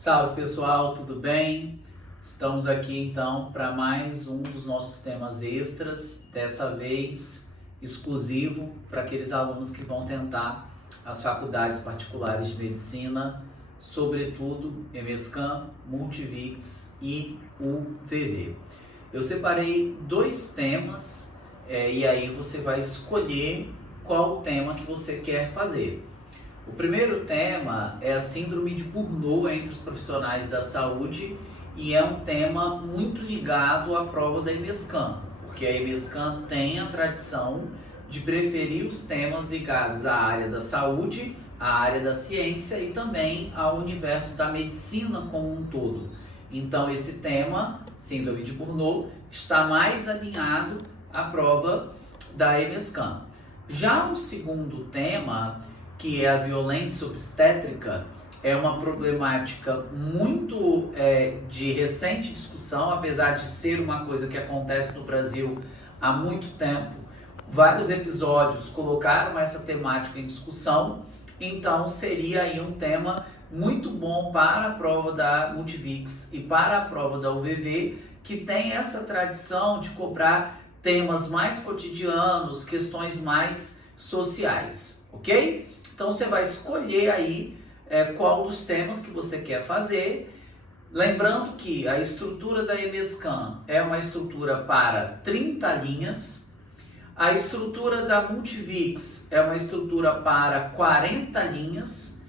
Salve pessoal, tudo bem? Estamos aqui então para mais um dos nossos temas extras, dessa vez exclusivo para aqueles alunos que vão tentar as faculdades particulares de medicina, sobretudo EMESCAM, Multivix e UVV. Eu separei dois temas e aí você vai escolher qual o tema que você quer fazer. O primeiro tema é a síndrome de Burnout entre os profissionais da saúde e é um tema muito ligado à prova da EMESCAM, porque a EMESCAM tem a tradição de preferir os temas ligados à área da saúde, à área da ciência e também ao universo da medicina como um todo. Então esse tema, síndrome de Burnout, está mais alinhado à prova da EMESCAM. Já o segundo tema, que é a violência obstétrica, é uma problemática muito de recente discussão, apesar de ser uma coisa que acontece no Brasil há muito tempo. Vários episódios colocaram essa temática em discussão, então seria aí um tema muito bom para a prova da Multivix e para a prova da UVV, que tem essa tradição de cobrar temas mais cotidianos, questões mais sociais, ok? Então você vai escolher aí qual dos temas que você quer fazer. Lembrando que a estrutura da EMESCAM é uma estrutura para 30 linhas. A estrutura da Multivix é uma estrutura para 40 linhas.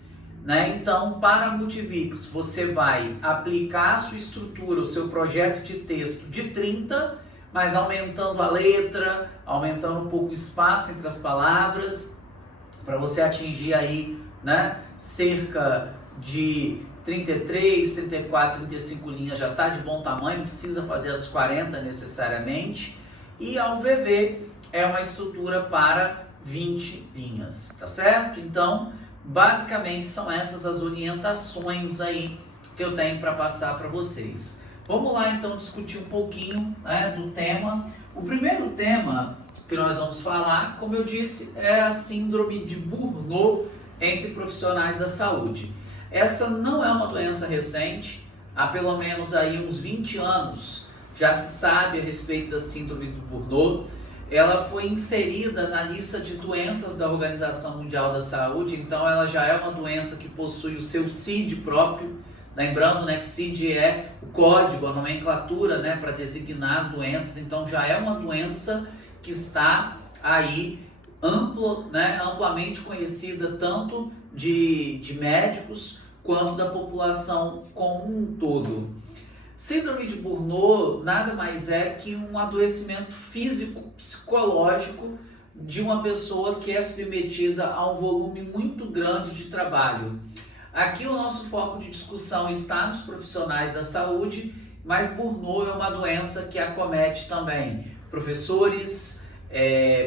Né? Então, para a Multivix, você vai aplicar a sua estrutura, o seu projeto de texto de 30, mas aumentando a letra, aumentando um pouco o espaço entre as palavras, para você atingir aí, né, cerca de 33, 34, 35 linhas já está de bom tamanho, não precisa fazer as 40 necessariamente. E a UVV é uma estrutura para 20 linhas, tá certo? Então, basicamente são essas as orientações aí que eu tenho para passar para vocês. Vamos lá então discutir um pouquinho, né, do tema. O primeiro tema que nós vamos falar, como eu disse, é a síndrome de Burnout entre profissionais da saúde. Essa não é uma doença recente, há pelo menos aí uns 20 anos já se sabe a respeito da síndrome do Burnout. Ela foi inserida na lista de doenças da Organização Mundial da Saúde, então ela já é uma doença que possui o seu CID próprio. Lembrando, né, que CID é o código, a nomenclatura, né, para designar as doenças, então já é uma doença que está aí amplamente conhecida tanto de médicos quanto da população como um todo. Síndrome de Burnout nada mais é que um adoecimento físico-psicológico de uma pessoa que é submetida a um volume muito grande de trabalho. Aqui o nosso foco de discussão está nos profissionais da saúde, mas Burnout é uma doença que acomete também professores,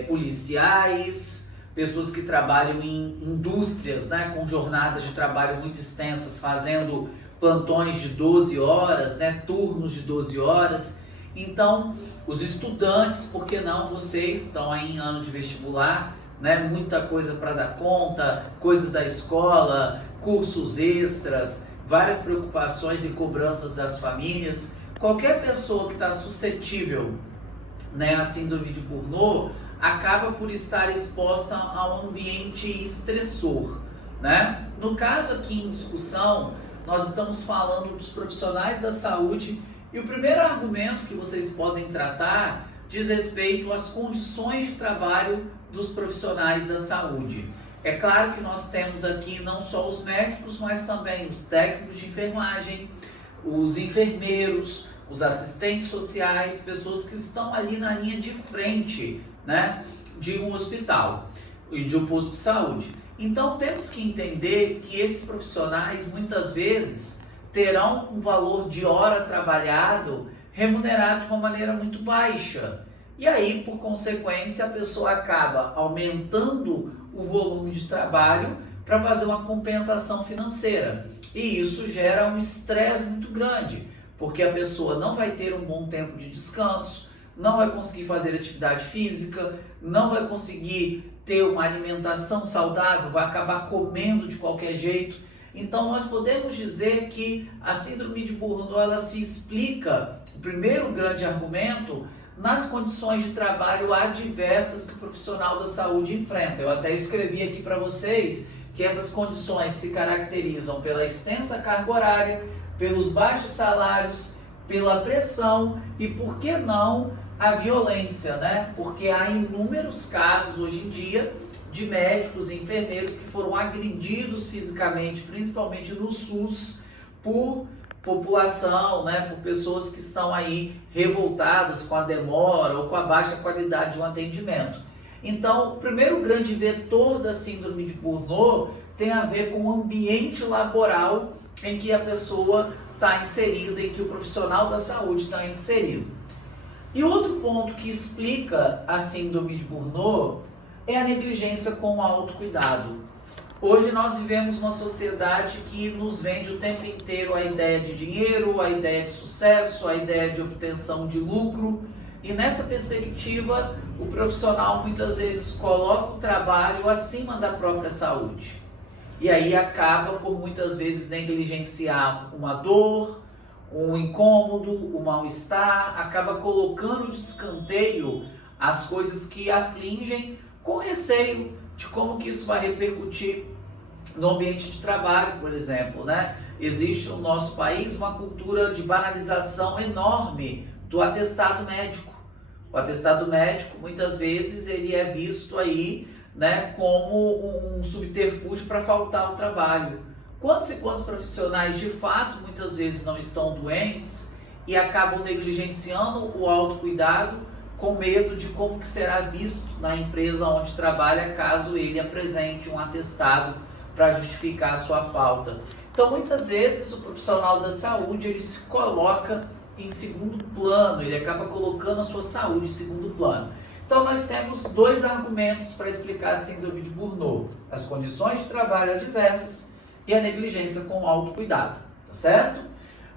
policiais, pessoas que trabalham em indústrias, né, com jornadas de trabalho muito extensas, fazendo plantões de 12 horas, né, turnos de 12 horas. Então, os estudantes, por que não vocês estão aí em ano de vestibular, né, muita coisa para dar conta, coisas da escola, cursos extras, várias preocupações e cobranças das famílias. Qualquer pessoa que está suscetível, né, a síndrome de Burnout acaba por estar exposta a um ambiente estressor, né? No caso aqui em discussão, nós estamos falando dos profissionais da saúde e o primeiro argumento que vocês podem tratar diz respeito às condições de trabalho dos profissionais da saúde. É claro que nós temos aqui não só os médicos, mas também os técnicos de enfermagem, os enfermeiros, os assistentes sociais, pessoas que estão ali na linha de frente, né, de um hospital e de um posto de saúde. Então temos que entender que esses profissionais muitas vezes terão um valor de hora trabalhado remunerado de uma maneira muito baixa. E aí, por consequência, a pessoa acaba aumentando o volume de trabalho para fazer uma compensação financeira. E isso gera um estresse muito grande, porque a pessoa não vai ter um bom tempo de descanso, não vai conseguir fazer atividade física, não vai conseguir ter uma alimentação saudável, vai acabar comendo de qualquer jeito. Então nós podemos dizer que a síndrome de Burnout ela se explica, o primeiro grande argumento, nas condições de trabalho adversas que o profissional da saúde enfrenta. Eu até escrevi aqui para vocês que essas condições se caracterizam pela extensa carga horária, pelos baixos salários, pela pressão e, por que não, a violência, né? Porque há inúmeros casos hoje em dia de médicos e enfermeiros que foram agredidos fisicamente, principalmente no SUS, por população, né? Por pessoas que estão aí revoltadas com a demora ou com a baixa qualidade de um atendimento. Então, o primeiro grande vetor da síndrome de Burnout tem a ver com o ambiente laboral em que a pessoa está inserida, em que o profissional da saúde está inserido. E outro ponto que explica a síndrome de Burnout é a negligência com o autocuidado. Hoje nós vivemos uma sociedade que nos vende o tempo inteiro a ideia de dinheiro, a ideia de sucesso, a ideia de obtenção de lucro. E nessa perspectiva, o profissional muitas vezes coloca o trabalho acima da própria saúde. E aí acaba por muitas vezes negligenciar uma dor, um incômodo, um mal-estar, acaba colocando de escanteio as coisas que afligem com receio de como que isso vai repercutir no ambiente de trabalho, por exemplo, né? Existe no nosso país uma cultura de banalização enorme do atestado médico. O atestado médico, muitas vezes, ele é visto aí, né, como um subterfúgio para faltar ao trabalho. Quantos e quantos profissionais, de fato, muitas vezes não estão doentes e acabam negligenciando o autocuidado com medo de como que será visto na empresa onde trabalha caso ele apresente um atestado para justificar a sua falta. Então, muitas vezes, o profissional da saúde ele se coloca em segundo plano, ele acaba colocando a sua saúde em segundo plano. Então, nós temos dois argumentos para explicar a síndrome de Burnout: as condições de trabalho adversas e a negligência com o autocuidado, tá certo?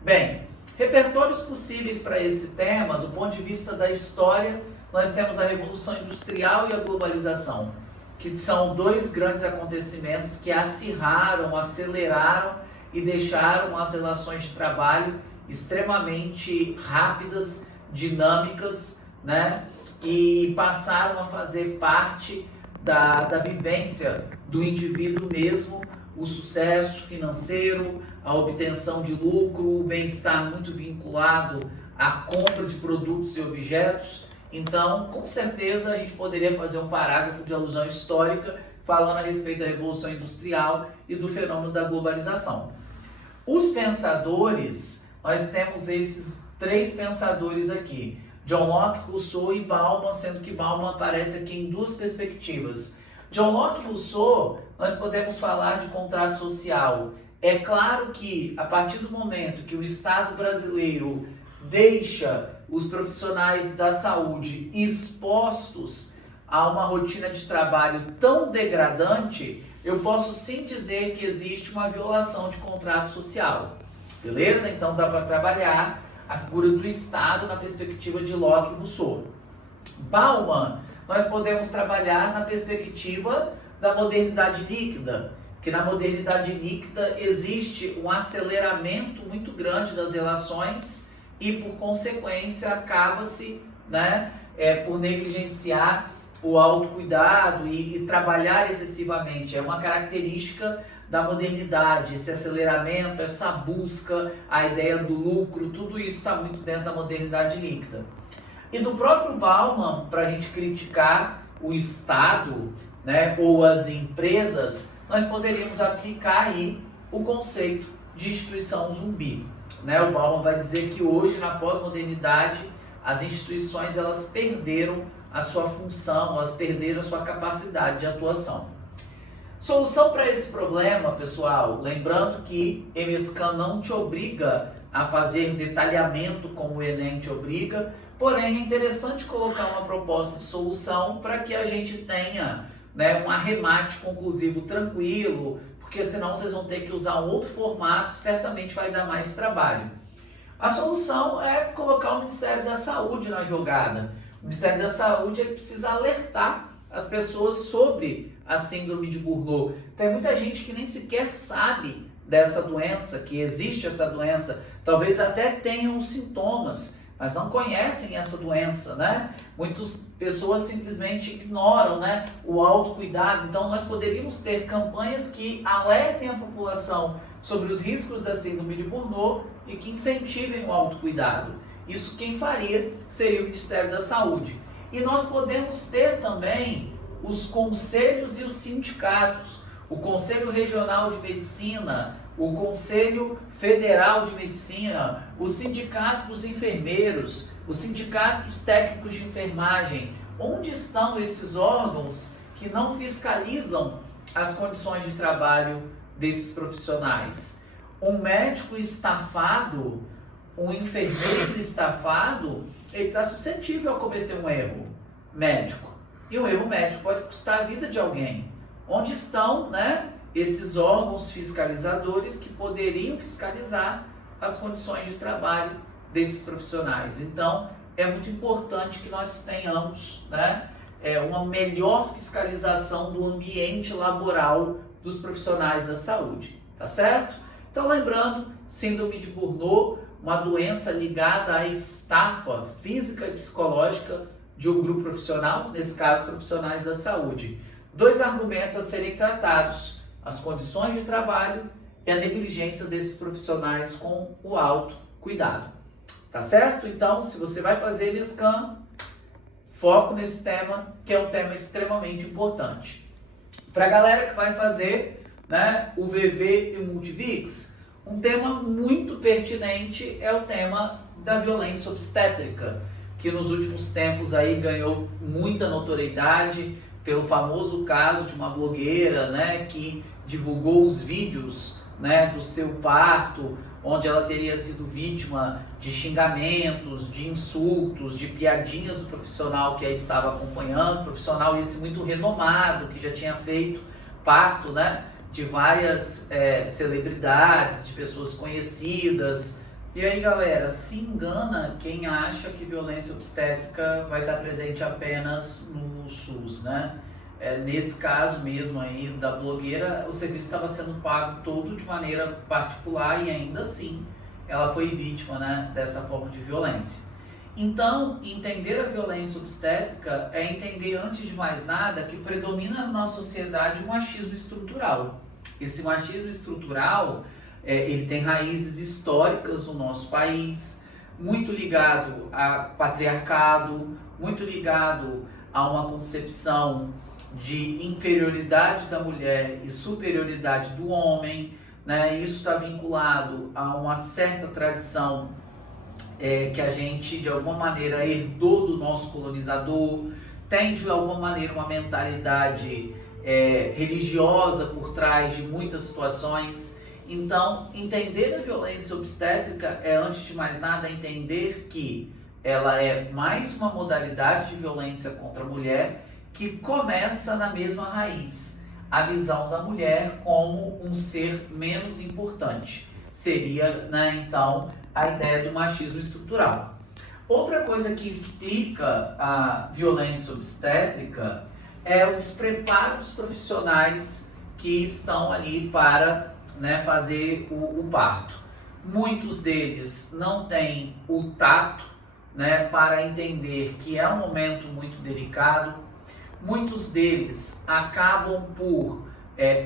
Bem, repertórios possíveis para esse tema, do ponto de vista da história, nós temos a Revolução Industrial e a globalização, que são dois grandes acontecimentos que acirraram, aceleraram e deixaram as relações de trabalho extremamente rápidas, dinâmicas, né? E passaram a fazer parte da vivência do indivíduo mesmo, o sucesso financeiro, a obtenção de lucro, o bem-estar muito vinculado à compra de produtos e objetos. Então, com certeza, a gente poderia fazer um parágrafo de alusão histórica falando a respeito da Revolução Industrial e do fenômeno da globalização. Os pensadores, nós temos esses três pensadores aqui: John Locke, Rousseau e Bauman, sendo que Bauman aparece aqui em duas perspectivas. John Locke e Rousseau, nós podemos falar de contrato social. É claro que, a partir do momento que o Estado brasileiro deixa os profissionais da saúde expostos a uma rotina de trabalho tão degradante, eu posso sim dizer que existe uma violação de contrato social. Beleza? Então dá para trabalhar a figura do Estado na perspectiva de Locke e Rousseau. Bauman, nós podemos trabalhar na perspectiva da modernidade líquida, que na modernidade líquida existe um aceleramento muito grande das relações e, por consequência, acaba-se, né, por negligenciar o autocuidado e trabalhar excessivamente. É uma característica da modernidade, esse aceleramento, essa busca, a ideia do lucro, tudo isso está muito dentro da modernidade líquida. E do próprio Bauman, para a gente criticar o Estado, né, ou as empresas, nós poderíamos aplicar aí o conceito de instituição zumbi. Né? O Bauman vai dizer que hoje, na pós-modernidade, as instituições elas perderam a sua função, elas perderam a sua capacidade de atuação. Solução para esse problema, pessoal, lembrando que MSCAN não te obriga a fazer detalhamento como o Enem te obriga, porém é interessante colocar uma proposta de solução para que a gente tenha, né, um arremate conclusivo tranquilo, porque senão vocês vão ter que usar um outro formato, certamente vai dar mais trabalho. A solução é colocar o Ministério da Saúde na jogada. O Ministério da Saúde precisa alertar as pessoas sobre a síndrome de Burnout. Tem muita gente que nem sequer sabe dessa doença, que existe essa doença, talvez até tenham os sintomas, mas não conhecem essa doença, né? Muitas pessoas simplesmente ignoram, né, o autocuidado. Então nós poderíamos ter campanhas que alertem a população sobre os riscos da síndrome de Burnout e que incentivem o autocuidado. Isso quem faria seria o Ministério da Saúde. E nós podemos ter também os conselhos e os sindicatos, o Conselho Regional de Medicina, o Conselho Federal de Medicina, o Sindicato dos Enfermeiros, o Sindicato dos Técnicos de Enfermagem. Onde estão esses órgãos que não fiscalizam as condições de trabalho desses profissionais? Um médico estafado, um enfermeiro estafado, ele está suscetível a cometer um erro médico. E um erro médico pode custar a vida de alguém. Onde estão, né, esses órgãos fiscalizadores que poderiam fiscalizar as condições de trabalho desses profissionais? Então, é muito importante que nós tenhamos, né, uma melhor fiscalização do ambiente laboral dos profissionais da saúde, tá certo? Então, lembrando, síndrome de Burnout, uma doença ligada à estafa física e psicológica de um grupo profissional, nesse caso, profissionais da saúde. 2 argumentos a serem tratados: as condições de trabalho e a negligência desses profissionais com o autocuidado. Tá certo? Então, se você vai fazer MSCAM, foco nesse tema, que é um tema extremamente importante. Para a galera que vai fazer, né, o VV e o Multivix, um tema muito pertinente é o tema da violência obstétrica, que nos últimos tempos aí ganhou muita notoriedade pelo famoso caso de uma blogueira, né, que divulgou os vídeos, né, do seu parto, onde ela teria sido vítima de xingamentos, de insultos, de piadinhas do profissional que a estava acompanhando, profissional esse muito renomado, que já tinha feito parto, né, de várias celebridades, de pessoas conhecidas. E aí, galera, se engana quem acha que violência obstétrica vai estar presente apenas no SUS, né? Nesse caso mesmo aí da blogueira, o serviço estava sendo pago todo de maneira particular e ainda assim ela foi vítima, né, dessa forma de violência. Então, entender a violência obstétrica é entender, antes de mais nada, que predomina na nossa sociedade o machismo estrutural. Esse machismo estrutural, ele tem raízes históricas no nosso país, muito ligado a patriarcado, muito ligado a uma concepção de inferioridade da mulher e superioridade do homem, né? Isso está vinculado a uma certa tradição que a gente, de alguma maneira, herdou do nosso colonizador, tem, de alguma maneira, uma mentalidade religiosa por trás de muitas situações. Então, entender a violência obstétrica é, antes de mais nada, entender que ela é mais uma modalidade de violência contra a mulher que começa na mesma raiz, a visão da mulher como um ser menos importante. Seria, né, então, a ideia do machismo estrutural. Outra coisa que explica a violência obstétrica é o despreparo dos profissionais que estão ali para, né, fazer o parto. Muitos deles não têm o tato, né, para entender que é um momento muito delicado. Muitos deles acabam por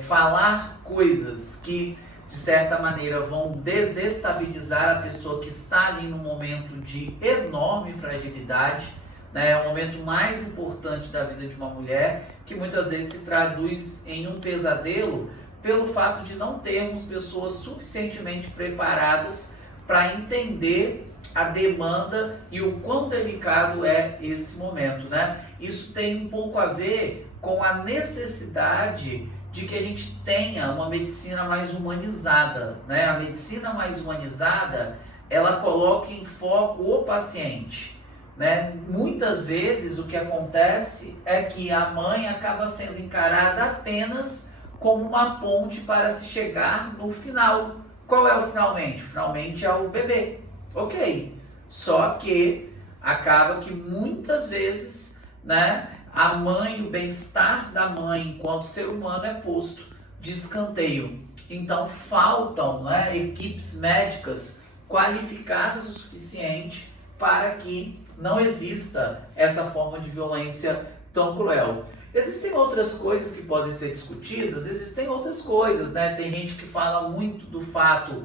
falar coisas que, de certa maneira, vão desestabilizar a pessoa que está ali num momento de enorme fragilidade, né? É o momento mais importante da vida de uma mulher, que muitas vezes se traduz em um pesadelo pelo fato de não termos pessoas suficientemente preparadas para entender a demanda e o quão delicado é esse momento, né? Isso tem um pouco a ver com a necessidade de que a gente tenha uma medicina mais humanizada, né? A medicina mais humanizada, ela coloca em foco o paciente, né? Muitas vezes o que acontece é que a mãe acaba sendo encarada apenas como uma ponte para se chegar no final. Qual é o finalmente? O finalmente é o bebê. Ok, só que acaba que muitas vezes, né, a mãe, o bem-estar da mãe enquanto ser humano é posto de escanteio. Então faltam, né, equipes médicas qualificadas o suficiente para que não exista essa forma de violência tão cruel. Existem outras coisas que podem ser discutidas, existem outras coisas, né? Tem gente que fala muito do fato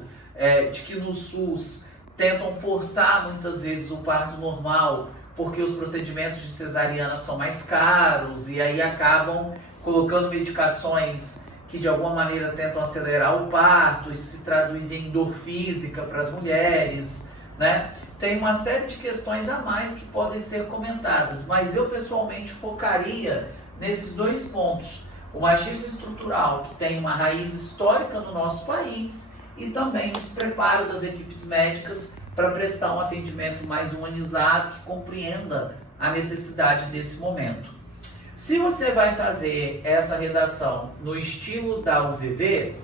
de que no SUS tentam forçar muitas vezes o parto normal, porque os procedimentos de cesariana são mais caros e aí acabam colocando medicações que de alguma maneira tentam acelerar o parto, isso se traduz em dor física para as mulheres, né? Tem uma série de questões a mais que podem ser comentadas, mas eu pessoalmente focaria nesses dois pontos: o machismo estrutural, que tem uma raiz histórica no nosso país, e também o despreparo das equipes médicas para prestar um atendimento mais humanizado, que compreenda a necessidade desse momento. Se você vai fazer essa redação no estilo da UVV,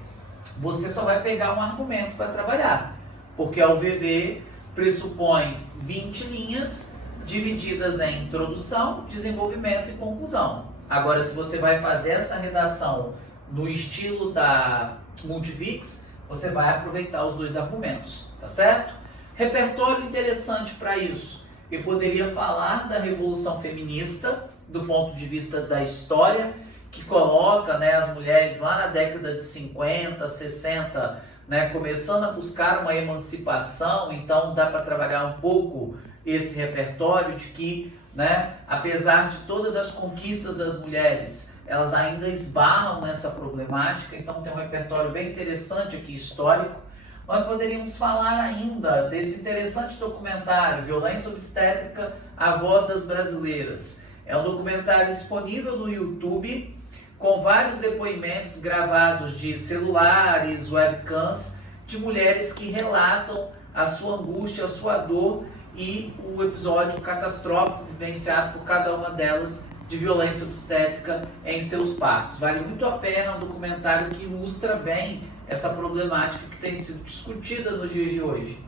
você só vai pegar um argumento para trabalhar, porque a UVV pressupõe 20 linhas divididas em introdução, desenvolvimento e conclusão. Agora, se você vai fazer essa redação no estilo da Multivix, você vai aproveitar os dois argumentos, tá certo? Repertório interessante para isso. Eu poderia falar da Revolução Feminista, do ponto de vista da história, que coloca, né, as mulheres lá na década de 50, 60, né, começando a buscar uma emancipação. Então dá para trabalhar um pouco esse repertório de que, né, apesar de todas as conquistas das mulheres, elas ainda esbarram nessa problemática. Então tem um repertório bem interessante aqui, histórico. Nós poderíamos falar ainda desse interessante documentário, Violência Obstétrica, A Voz das Brasileiras. É um documentário disponível no YouTube, com vários depoimentos gravados de celulares, webcams, de mulheres que relatam a sua angústia, a sua dor e o episódio catastrófico vivenciado por cada uma delas de violência obstétrica em seus partos. Vale muito a pena, um documentário que ilustra bem essa problemática que tem sido discutida nos dias de hoje.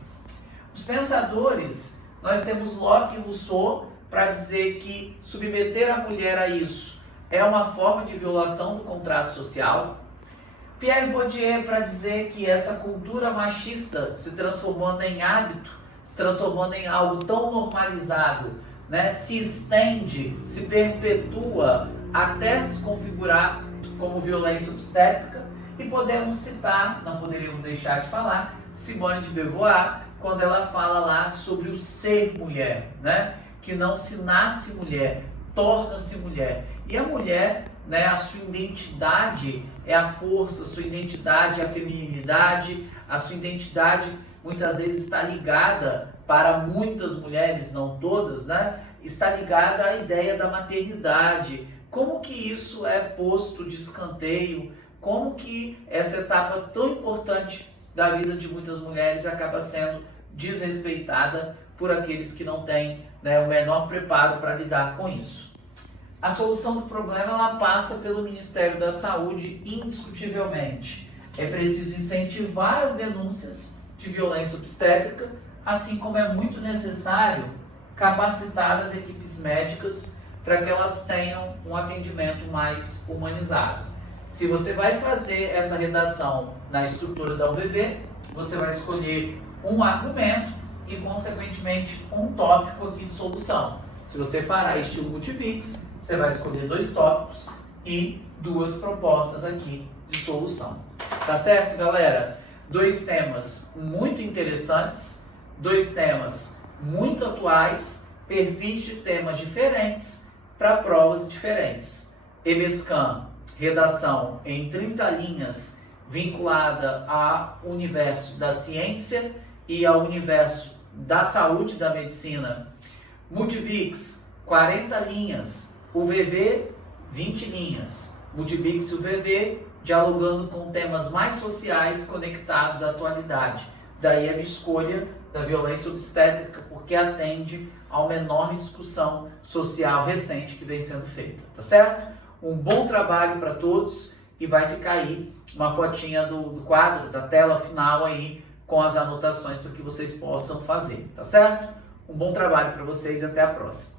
Os pensadores, nós temos Locke e Rousseau para dizer que submeter a mulher a isso é uma forma de violação do contrato social. Pierre Bourdieu para dizer que essa cultura machista se transformando em hábito, se transformando em algo tão normalizado, né, se estende, se perpetua até se configurar como violência obstétrica. E podemos citar, não poderíamos deixar de falar, Simone de Beauvoir, quando ela fala lá sobre o ser mulher, né? Que não se nasce mulher, torna-se mulher. E a mulher, né, a sua identidade é a força, a sua identidade é a feminilidade, a sua identidade muitas vezes está ligada, para muitas mulheres, não todas, né, está ligada à ideia da maternidade. Como que isso é posto de escanteio? Como que essa etapa tão importante da vida de muitas mulheres acaba sendo desrespeitada por aqueles que não têm, né, o menor preparo para lidar com isso? A solução do problema ela passa pelo Ministério da Saúde, indiscutivelmente. É preciso incentivar as denúncias de violência obstétrica, assim como é muito necessário capacitar as equipes médicas para que elas tenham um atendimento mais humanizado. Se você vai fazer essa redação na estrutura da UVV, você vai escolher um argumento e, consequentemente, um tópico aqui de solução. Se você fará estilo Multivix, você vai escolher 2 tópicos e 2 propostas aqui de solução. Tá certo, galera? 2 temas muito interessantes, 2 temas muito atuais, perfis de temas diferentes para provas diferentes. EMESCAM, redação em 30 linhas vinculada ao universo da ciência e ao universo da saúde e da medicina. Multivix, 40 linhas. UVV, 20 linhas. Multivix e UVV dialogando com temas mais sociais conectados à atualidade. Daí a escolha da violência obstétrica, porque atende a uma enorme discussão social recente que vem sendo feita, tá certo? Um bom trabalho para todos e vai ficar aí uma fotinha do quadro, da tela final aí, com as anotações para que vocês possam fazer, tá certo? Um bom trabalho para vocês e até a próxima.